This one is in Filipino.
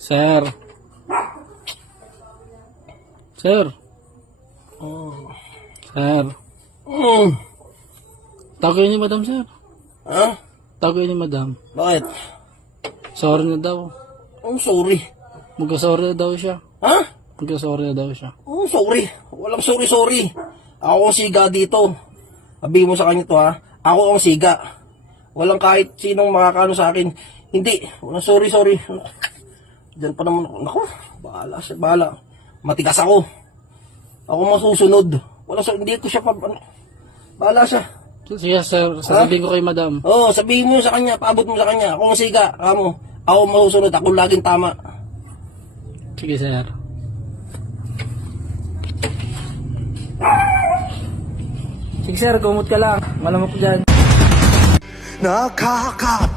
Sir. Sir. Sir. Tagoy ni madam, sir. Ha? Tagoy ni madam. Bakit? Sorry na daw. Oh, sorry. Magka-sorry na daw siya. Ha? Magka-sorry na daw siya. Oh, sorry. Walang sorry. Ako ang siga dito. Sabihin mo sa kanya to, ha? Ako ang siga. Walang kahit sinong makakano sa akin. Hindi. Walang sorry. Diyan pa naman ako. Naku, bahala. Matigas ako. Ako masusunod. Hindi ko siya bahala siya. Sige, sir. Sasabihin ko kay madam. Oo, sabihin mo sa kanya. Paabot mo sa kanya. Ako ang siga. Ako masusunod. Ako laging tama. Sige, sir. Sige, sir. Gumot ka lang. Malamok dyan. Nakaka